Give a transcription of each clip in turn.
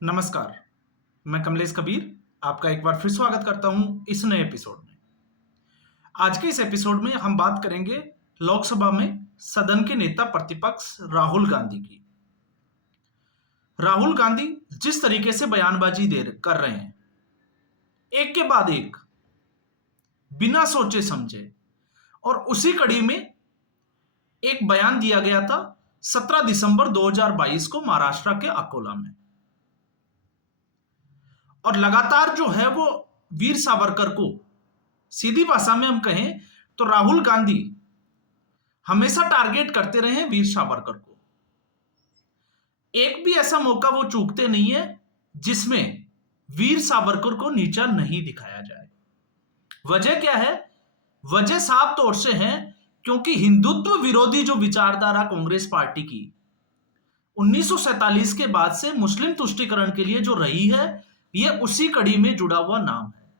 नमस्कार, मैं कमलेश कबीर आपका एक बार फिर स्वागत करता हूं इस नए एपिसोड में। आज के इस एपिसोड में हम बात करेंगे लोकसभा में सदन के नेता प्रतिपक्ष राहुल गांधी की। राहुल गांधी जिस तरीके से बयानबाजी कर रहे हैं, एक के बाद एक, बिना सोचे समझे, और उसी कड़ी में एक बयान दिया गया था 17 दिसंबर 2022 को महाराष्ट्र के अकोला में। और लगातार जो है वो वीर सावरकर को, सीधी भाषा में हम कहें तो राहुल गांधी हमेशा टारगेट करते रहे वीर सावरकर को। एक भी ऐसा मौका वो चूकते नहीं है जिसमें वीर सावरकर को नीचा नहीं दिखाया जाए। वजह क्या है? वजह साफ तौर से है क्योंकि हिंदुत्व विरोधी जो विचारधारा कांग्रेस पार्टी की 1947 के बाद से मुस्लिम तुष्टीकरण के लिए जो रही है, यह उसी कड़ी में जुड़ा हुआ नाम है।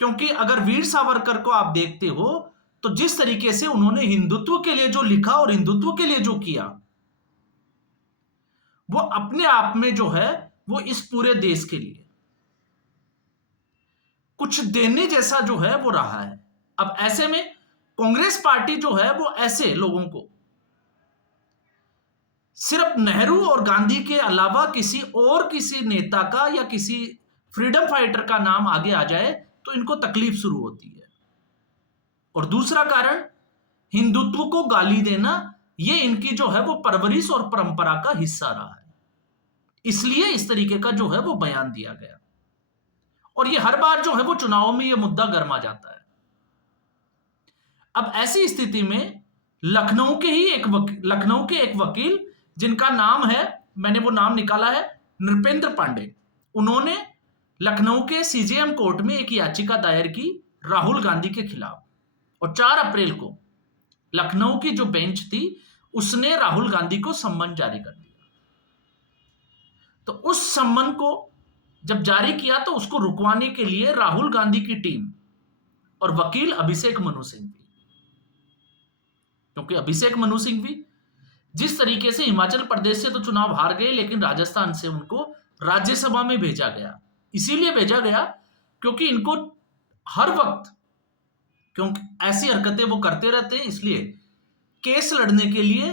क्योंकि अगर वीर सावरकर को आप देखते हो तो जिस तरीके से उन्होंने हिंदुत्व के लिए जो लिखा और हिंदुत्व के लिए जो किया, वो अपने आप में जो है वो इस पूरे देश के लिए कुछ देने जैसा जो है वो रहा है। अब ऐसे में कांग्रेस पार्टी जो है वो ऐसे लोगों को सिर्फ नेहरू और गांधी के अलावा किसी नेता का या किसी फ्रीडम फाइटर का नाम आगे आ जाए तो इनको तकलीफ शुरू होती है। और दूसरा कारण, हिंदुत्व को गाली देना, ये इनकी जो है वो परवरिश और परंपरा का हिस्सा रहा है। इसलिए इस तरीके का जो है वो बयान दिया गया। और ये हर बार जो है वो चुनाव में ये मुद्दा गर्मा जाता है। अब ऐसी स्थिति में लखनऊ के एक वकील जिनका नाम है, मैंने वो नाम निकाला है, नृपेंद्र पांडे, उन्होंने लखनऊ के सीजेएम कोर्ट में एक याचिका दायर की राहुल गांधी के खिलाफ। और 4 अप्रैल को लखनऊ की जो बेंच थी उसने राहुल गांधी को सम्मन जारी कर दिया। तो उस सम्मन को जब जारी किया तो उसको रुकवाने के लिए राहुल गांधी की टीम और वकील अभिषेक मनु सिंह भी, क्योंकि अभिषेक मनु सिंह भी जिस तरीके से हिमाचल प्रदेश से तो चुनाव हार गए, लेकिन राजस्थान से उनको राज्यसभा में भेजा गया। इसीलिए भेजा गया क्योंकि इनको हर वक्त, क्योंकि ऐसी हरकतें वो करते रहते हैं, इसलिए केस लड़ने के लिए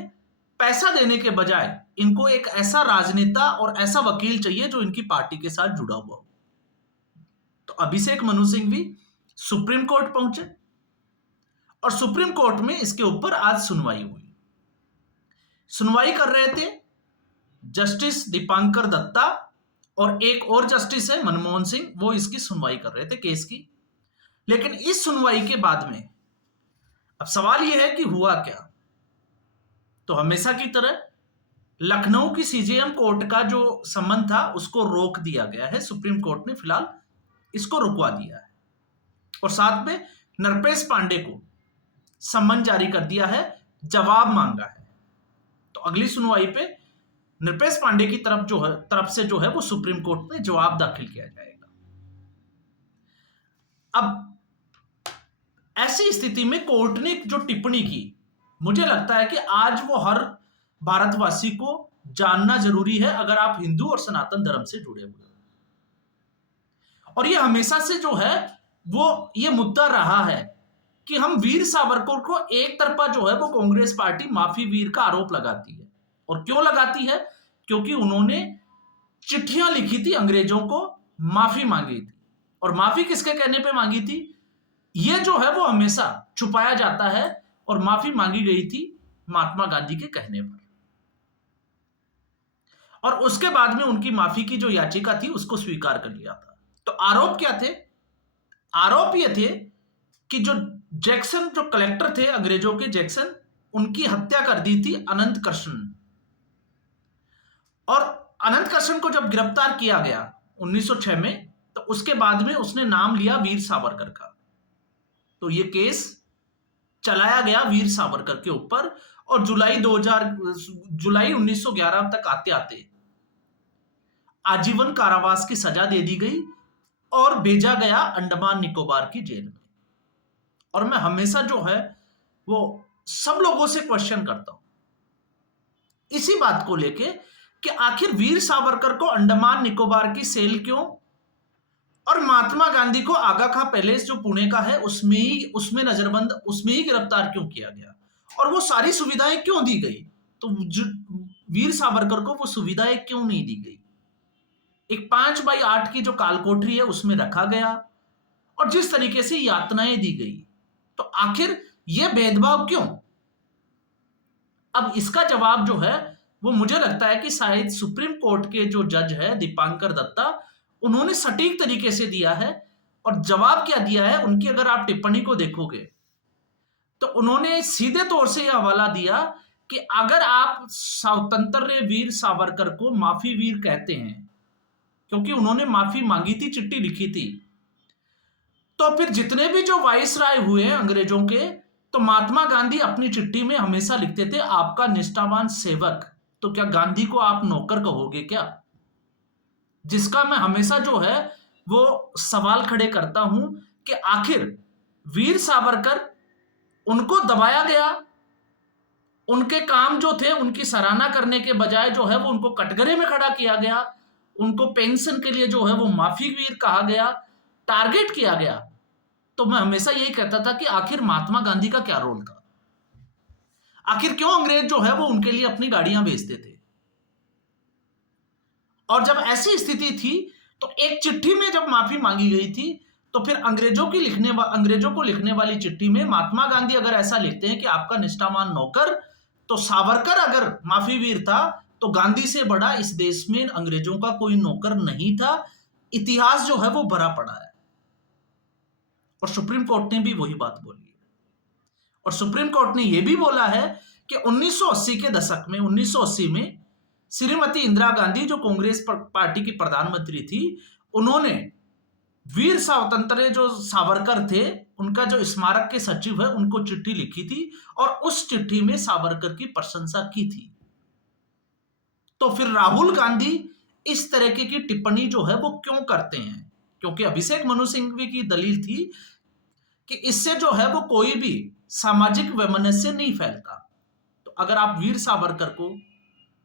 पैसा देने के बजाय इनको एक ऐसा राजनेता और ऐसा वकील चाहिए जो इनकी पार्टी के साथ जुड़ा हुआ हो। तो अभिषेक मनु सिंह भी सुप्रीम कोर्ट पहुंचे और सुप्रीम कोर्ट में इसके ऊपर आज सुनवाई हुई। सुनवाई कर रहे थे जस्टिस दीपांकर दत्ता और एक और जस्टिस है मनमोहन सिंह, वो इसकी सुनवाई कर रहे थे केस की। लेकिन इस सुनवाई के बाद में अब सवाल यह है कि हुआ क्या? तो हमेशा की तरह लखनऊ की सीजेएम कोर्ट का जो सम्मन था उसको रोक दिया गया है। सुप्रीम कोर्ट ने फिलहाल इसको रुकवा दिया है और साथ में नृपेश पांडे को सम्मन जारी कर दिया है, जवाब मांगा है। तो अगली सुनवाई पे नृपेश पांडे की तरफ से जो है वो सुप्रीम कोर्ट में जवाब दाखिल किया जाएगा। अब ऐसी स्थिति में कोर्ट ने जो टिप्पणी की, मुझे लगता है कि आज वो हर भारतवासी को जानना जरूरी है अगर आप हिंदू और सनातन धर्म से जुड़े हुए हो। और ये हमेशा से जो है वो ये मुद्दा रहा है कि हम वीर सावरकर को एक तरफा जो है वो कांग्रेस पार्टी माफी वीर का आरोप लगाती है। और क्यों लगाती है? क्योंकि उन्होंने चिट्ठियां लिखी थी अंग्रेजों को, माफी मांगी थी। और माफी किसके कहने पे मांगी थी, ये जो है वो हमेशा छुपाया जाता है। और माफी मांगी गई थी महात्मा गांधी के कहने पर। और उसके बाद में उनकी माफी की जो याचिका थी उसको स्वीकार कर लिया था। तो आरोप क्या थे? आरोप ये थे कि जो जैक्सन, जो कलेक्टर थे अंग्रेजों के जैक्सन, उनकी हत्या कर दी थी अनंत कृष्ण। और अनंत कृष्ण को जब गिरफ्तार किया गया 1906 में, तो उसके बाद में उसने नाम लिया वीर सावरकर का। तो ये केस चलाया गया वीर सावरकर के ऊपर और जुलाई 1911 तक आते आते आजीवन कारावास की सजा दे दी गई और भेजा गया अंडमान निकोबार की जेल में। और मैं हमेशा जो है वो सब लोगों से क्वेश्चन करता हूं इसी बात को लेके कि आखिर वीर सावरकर को अंडमान निकोबार की सेल क्यों और महात्मा गांधी को आगा खां पैलेस जो पुणे का है उसमें नजरबंद, उसमें ही गिरफ्तार क्यों किया गया और वो सारी सुविधाएं क्यों दी गई। तो वीर सावरकर को वो सुविधाएं क्यों नहीं दी गई। एक 5x8 की जो कालकोठरी है उसमें रखा गया और जिस तरीके से यातनाएं दी गई, तो आखिर यह भेदभाव क्यों। अब इसका जवाब जो है वो मुझे लगता है कि शायद सुप्रीम कोर्ट के जो जज है दीपांकर दत्ता, उन्होंने सटीक तरीके से दिया है। और जवाब क्या दिया है उनकी, अगर आप टिप्पणी को देखोगे तो उन्होंने सीधे तौर से यह हवाला दिया कि अगर आप स्वतंत्र वीर सावरकर को माफी वीर कहते हैं, क्योंकि उन्होंने माफी मांगी थी, चिट्ठी लिखी थी, तो फिर जितने भी जो वाइसराय हुए हैं अंग्रेजों के, तो महात्मा गांधी अपनी चिट्ठी में हमेशा लिखते थे आपका निष्ठावान सेवक। तो क्या गांधी को आप नौकर कहोगे क्या। जिसका मैं हमेशा जो है वो सवाल खड़े करता हूं कि आखिर वीर सावरकर, उनको दबाया गया, उनके काम जो थे उनकी सराहना करने के बजाय जो है वो उनको कटघरे में खड़ा किया गया, उनको पेंशन के लिए जो है वो माफी वीर कहा गया, टारगेट किया गया। तो मैं हमेशा यही कहता था कि आखिर महात्मा गांधी का क्या रोल था, आखिर क्यों अंग्रेज जो है वो उनके लिए अपनी गाड़ियां भेजते थे। और जब ऐसी स्थिति थी तो एक चिट्ठी में जब माफी मांगी गई थी, तो फिर अंग्रेजों को लिखने वाली चिट्ठी में महात्मा गांधी अगर ऐसा लिखते हैं कि आपका निष्ठावान नौकर, तो सावरकर अगर माफी वीर था तो गांधी से बड़ा इस देश में अंग्रेजों का कोई नौकर नहीं था। इतिहास जो है वो भरा पड़ा है और सुप्रीम कोर्ट ने भी वही बात बोली है। और सुप्रीम कोर्ट ने यह भी बोला है कि 1980 के दशक में, 1980 में श्रीमती इंदिरा गांधी जो कांग्रेस पार्टी की प्रधानमंत्री थी, उन्होंने वीर स्वतंत्र जो सावरकर थे उनका जो स्मारक के सचिव है उनको चिट्ठी लिखी थी और उस चिट्ठी में सावरकर की प्रशंसा की थी। तो फिर राहुल गांधी इस तरीके की टिप्पणी जो है वो क्यों करते हैं, क्योंकि अभिषेक मनु सिंघवी की दलील थी कि इससे जो है वो कोई भी सामाजिक वैमनस्य नहीं फैलता। तो अगर आप वीर सावरकर को,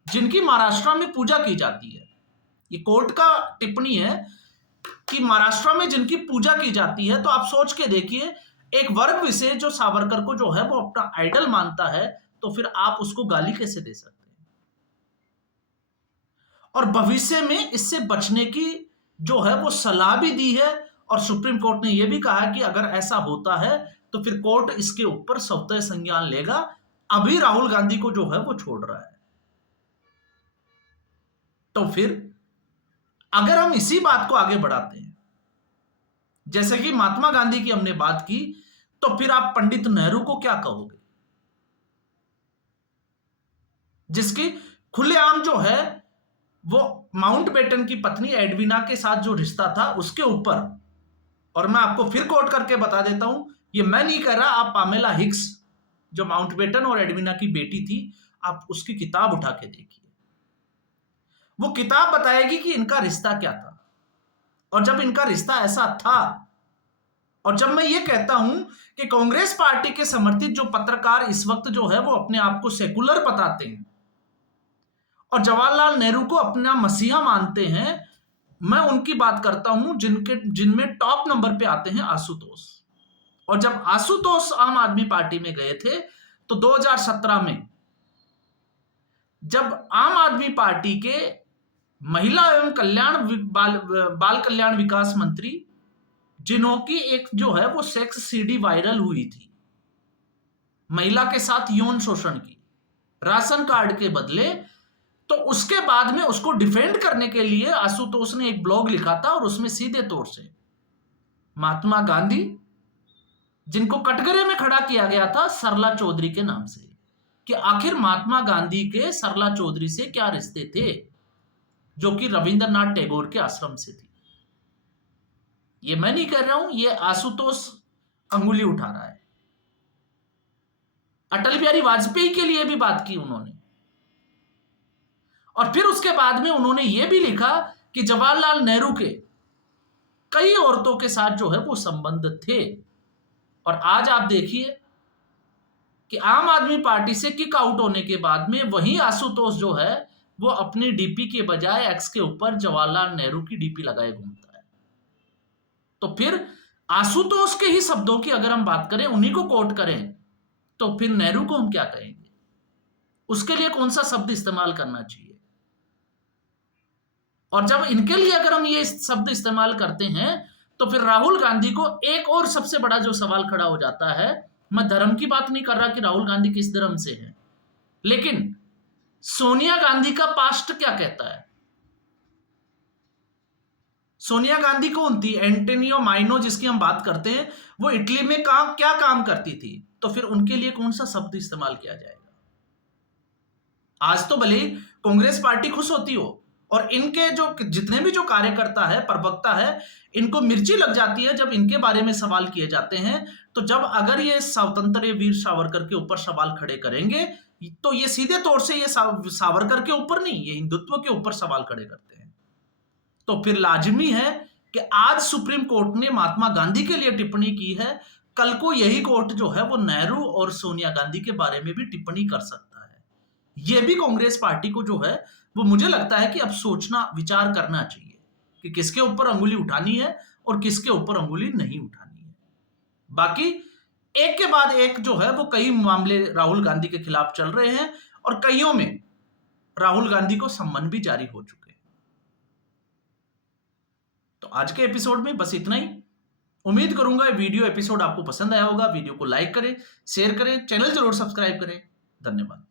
जिनकी महाराष्ट्र में पूजा की जाती है, ये कोर्ट का टिप्पणी है कि महाराष्ट्र में जिनकी पूजा की जाती है, तो आप सोच के देखिए एक वर्ग विशेष जो सावरकर को जो है वो अपना आइडल मानता है, तो फिर आप उसको गाली कैसे दे सकते हैं। और भविष्य में इससे बचने की जो है वो सलाह भी दी है और सुप्रीम कोर्ट ने यह भी कहा कि अगर ऐसा होता है तो फिर कोर्ट इसके ऊपर स्वतः संज्ञान लेगा। अभी राहुल गांधी को जो है वो छोड़ रहा है। तो फिर अगर हम इसी बात को आगे बढ़ाते हैं, जैसे कि महात्मा गांधी की हमने बात की, तो फिर आप पंडित नेहरू को क्या कहोगे, जिसकी खुलेआम जो है वो माउंटबेटन की पत्नी एडविना के साथ जो रिश्ता था उसके ऊपर। और मैं आपको फिर कोट करके बता देता हूं, ये मैं नहीं कह रहा, आप पामेला हिक्स जो माउंटबेटन और एडविना की बेटी थी, आप उसकी किताब उठा के देखिए। वो किताब बताएगी कि इनका रिश्ता क्या था। और जब इनका रिश्ता ऐसा था, और जब मैं ये कहता हूं कि कांग्रेस पार्टी के समर्थित जो पत्रकार इस वक्त जो है वो अपने आप को सेकुलर बताते हैं और जवाहरलाल नेहरू को अपना मसीहा मानते हैं, मैं उनकी बात करता हूं जिनमें टॉप नंबर पे आते हैं आशुतोष। और जब आशुतोष आम आदमी पार्टी में गए थे तो 2017 में जब आम आदमी पार्टी के महिला एवं बाल कल्याण विकास मंत्री, जिन्हों की एक जो है वो सेक्स सीडी वायरल हुई थी, महिला के साथ यौन शोषण की, राशन कार्ड के बदले, तो उसके बाद में उसको डिफेंड करने के लिए आशुतोष ने एक ब्लॉग लिखा था और उसमें सीधे तौर से महात्मा गांधी, जिनको कटघरे में खड़ा किया गया था सरला चौधरी के नाम से, कि आखिर महात्मा गांधी के सरला चौधरी से क्या रिश्ते थे, जो कि रविंद्रनाथ टैगोर के आश्रम से थी। ये मैं नहीं कह रहा हूं, ये आशुतोष अंगुली उठा रहा है। अटल बिहारी वाजपेयी के लिए भी बात की उन्होंने। और फिर उसके बाद में उन्होंने यह भी लिखा कि जवाहरलाल नेहरू के कई औरतों के साथ जो है वो संबंध थे। और आज आप देखिए कि आम आदमी पार्टी से किक आउट होने के बाद में वही आशुतोष जो है वो अपनी डीपी के बजाय एक्स के ऊपर जवाहरलाल नेहरू की डीपी लगाए घूमता है। तो फिर आशुतोष के ही शब्दों की अगर हम बात करें, उन्हीं को कोट करें, तो फिर नेहरू को हम क्या कहेंगे? उसके लिए कौन सा शब्द इस्तेमाल करना चाहिए? और जब इनके लिए अगर हम ये शब्द इस्तेमाल करते हैं, तो फिर राहुल गांधी को एक और सबसे बड़ा जो सवाल खड़ा हो जाता है, मैं धर्म की बात नहीं कर रहा कि राहुल गांधी किस धर्म से है, लेकिन सोनिया गांधी का पास्ट क्या कहता है? सोनिया गांधी कौन थी? एंटोनियो माइनो जिसकी हम बात करते हैं, वो इटली में क्या काम करती थी? तो फिर उनके लिए कौन सा शब्द इस्तेमाल किया जाएगा? आज तो भले कांग्रेस पार्टी खुश होती हो और इनके जो जितने भी जो कार्यकर्ता है, प्रवक्ता है, इनको मिर्ची लग जाती है जब इनके बारे में सवाल किए जाते हैं। तो जब अगर ये स्वतंत्र वीर सावरकर के ऊपर सवाल खड़े करेंगे, तो ये सीधे तौर से ये सावरकर के ऊपर नहीं, ये हिंदुत्व के ऊपर सवाल खड़े करते हैं। तो फिर लाजमी है कि आज सुप्रीम कोर्ट ने महात्मा गांधी के लिए टिप्पणी की है, कल को यही कोर्ट जो है वो नेहरू और सोनिया गांधी के बारे में भी टिप्पणी कर सकता है। यह भी कांग्रेस पार्टी को जो है वो मुझे लगता है कि अब सोचना, विचार करना चाहिए कि किसके ऊपर अंगुली उठानी है और किसके ऊपर अंगुली नहीं उठानी है। बाकी एक के बाद एक जो है वो कई मामले राहुल गांधी के खिलाफ चल रहे हैं और कईयों में राहुल गांधी को सम्मन भी जारी हो चुके हैं। तो आज के एपिसोड में बस इतना ही। उम्मीद करूंगा ये वीडियो एपिसोड आपको पसंद आया होगा। वीडियो को लाइक करें, शेयर करें, चैनल जरूर सब्सक्राइब करें। धन्यवाद।